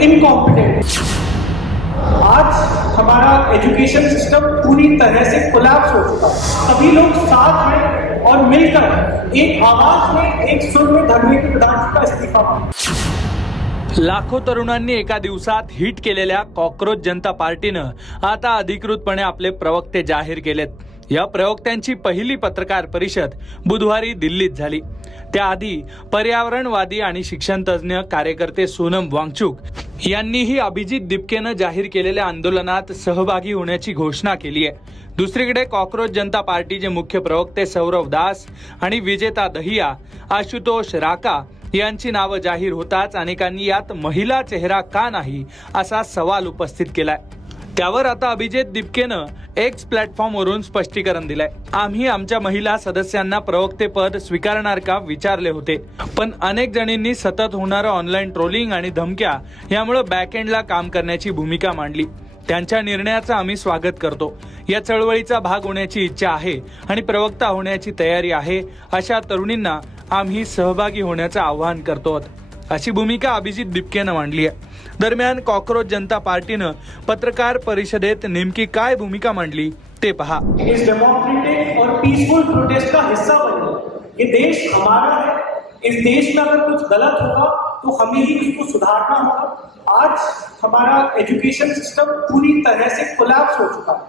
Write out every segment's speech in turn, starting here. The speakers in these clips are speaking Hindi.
इनकॉम्पिटेंट। आज हमारा एजुकेशन सिस्टम पूरी तरह से कोलैप्स हो चुका है। सभी लोग साथ में और मिलकर एक आवाज में, एक सुर में धर्मेंद्र प्रधान जी का इस्तीफा मांगा। लाखो तरुणांनी एका दिवसात हिट केलेल्या कॉक्रोच जनता पार्टीनं आता अधिकृतपणे आपले प्रवक्ते जाहीर केलेत। या प्रवक्त्यांची पहिली पत्रकार परिषद बुधवारी दिल्लीत झाली। त्याआधी पर्यावरणवादी आणि शिक्षण तज्ज्ञ कार्यकर्ते सोनम वांगचुक यांनीही अभिजित दिपकेनं जाहीर केलेल्या आंदोलनात सहभागी होण्याची घोषणा केली आहे। दुसरीकडे कॉक्रोच जनता पार्टीचे मुख्य प्रवक्ते सौरव दास आणि विजेता दहिया, आशुतोष राका यांची नावं जाहीर होताच अनेकांनी यात महिला चेहरा का नाही असा सवाल उपस्थित केलाय। त्यावर आता अभिजित दिपकेनं एक्स प्लॅटफॉर्मवरून स्पष्टीकरण दिलंय। आम्ही आमच्या महिला सदस्यांना प्रवक्तेपद स्वीकारणार का विचारले होते, पण अनेक जणींनी सतत होणारं ऑनलाईन ट्रोलिंग आणि धमक्या यामुळे बॅकएंडला काम करण्याची भूमिका मांडली। त्यांच्या निर्णयाचं आम्ही स्वागत करतो। या चळवळीचा भाग होण्याची इच्छा आहे आणि प्रवक्ता होण्याची तयारी आहे अशा तरुणींना आम्ही सहभागी होण्याचं आवाहन करतो, अशी भूमिका अभिजित दिपकेनं मांडली आहे। दरम्यान कॉक्रोच जनता पार्टीनं पत्रकार परिषदेत नेमकी काय भूमिका मांडली ते पहा। इस डेमोक्रेटिक और पीसफुल प्रोटेस्ट का हिस्सा बनिए। ये देश हमारा है। इस देश में अगर कुछ गलत होगा तो हमें ही उसको सुधारना होगा। आज हमारा एजुकेशन सिस्टम पूरी तरह से कोलैप्स हो चुका है।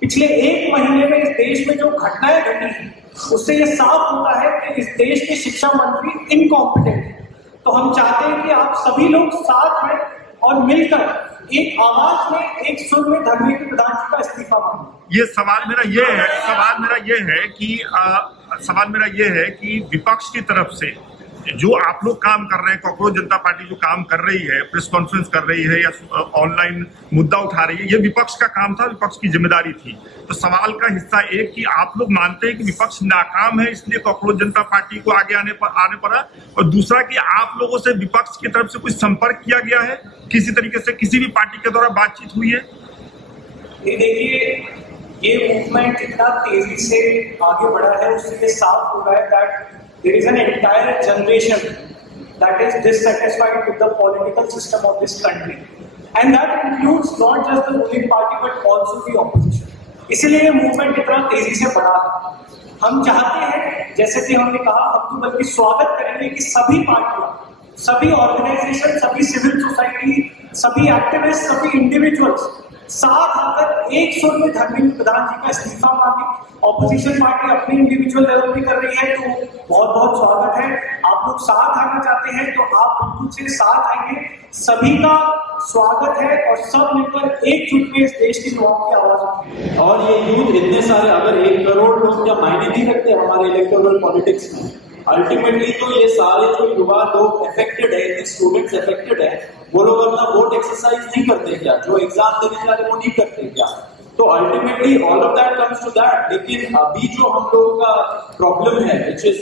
पिछले एक महीने में इस देश में जो घटनाएं घटी हैं उससे ये साफ होता है कि इस देश के शिक्षा मंत्री इनकॉम्पिटेंट हैं। तो हम चाहते हैं कि आप सभी लोग साथ में और मिलकर एक आवाज में, एक सुर में धर्मेंद्र प्रधान जी का इस्तीफा मांगे। ये सवाल मेरा ये है कि विपक्ष की तरफ से जो आप लोग काम कर रहे हैं, कॉक्रोच जनता पार्टी जो काम कर रही है, प्रेस कॉन्फ्रेंस कर रही है या ऑनलाइन मुद्दा उठा रही है, ये विपक्ष का काम था, विपक्ष की जिम्मेदारी थी। तो सवाल का हिस्सा एक कि आप लोग मानते हैं कि विपक्ष नाकाम है इसलिए कॉक्रोच जनता पार्टी को आगे आने पड़ा, और दूसरा कि आप लोगों से विपक्ष की तरफ से कुछ संपर्क किया गया है, किसी तरीके से किसी भी पार्टी के द्वारा बातचीत हुई है? देखिए, ये मूवमेंट इतना तेजी से आगे बढ़ा है, उससे साफ हो रहा है that there is an entire generation that is dissatisfied with the political system of this country, and that includes not just the ruling party but also the opposition. इसलिए ये मूवमेंट इतना तेजी से बढ़ा है। हम चाहते हैं, जैसे कि हमने कहा, हम तो बल्कि स्वागत करेंगे कि सभी पार्टियां, सभी ऑर्गेनाइजेशन, सभी सिविल सोसाइटी, सभी एक्टिविस्ट, सभी इंडिविजुअल्स साथ आकर एक सुर में धर्मेंद्र प्रधान जी का इस्तीफा मांगे। ऑपोजिशन पार्टी अपनी इंडिविजुअल लेवल पे कर रही है तो बहुत बहुत स्वागत है। आप लोग साथ आना चाहते हैं तो आप बिल्कुल से साथ आइए। सभी का स्वागत है और सब मिलकर एकजुट में इस देश की युवाओं की आवाज उठाएं। और ये यूथ इतने सारे, अगर 1 करोड़ लोग क्या मायने नहीं रखते हमारे इलेक्टोरल पॉलिटिक्स में? अल्टीमेटली तो ये सारे जो युवा लोग अफेक्टेड है, स्टूडेंट्स अफेक्टेड है, वो लोग अपना वोट एक्सरसाइज नहीं करते क्या? जो एग्जाम देने जा रहे वो नहीं करते क्या? तो ultimately all of that comes to that. लेकिन अभी जो हम लोगों का प्रॉब्लम है, विच इज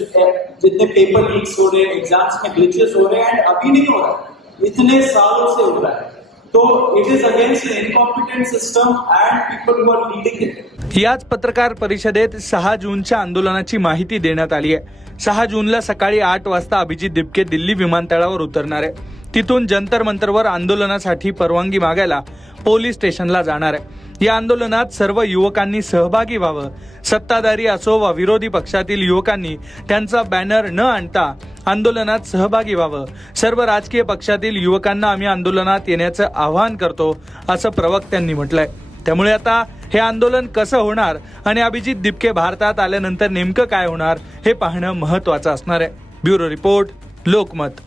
जितने पेपर लीक्स हो रहे हैं, एग्जाम्स में ग्लिचेस हो रहे हैं, एंड अभी नहीं हो रहा है, इतने सालों से हो रहा है। तो it is against an incompetent system and people who are leading it. याच पत्रकार परिषदेत 6 जूनच्या आंदोलनाची माहिती देण्यात आली आहे। 6 जूनला सकाळी 8 वाजता अभिजित दिपके दिल्ली विमानतळावर उतरणार आहे। तिथून जंतर मंतरवर आंदोलनासाठी परवानगी मागायला पोलीस स्टेशनला जाणार आहे। या आंदोलनात सर्व युवकांनी सहभागी व्हावं। सत्ताधारी असो वा विरोधी पक्षातील युवकांनी त्यांचा बॅनर न आणता आंदोलनात सहभागी व्हावं। सर्व राजकीय पक्षातील युवकांना आम्ही आंदोलनात येण्याचं आवाहन करतो, असं प्रवक्त्यांनी म्हटलंय। त्यामुळे आता हे आंदोलन कसं होणार आणि अभिजित दिपके भारतात आल्यानंतर नेमकं काय होणार हे पाहणं महत्त्वाचं असणार आहे। ब्युरो रिपोर्ट, लोकमत।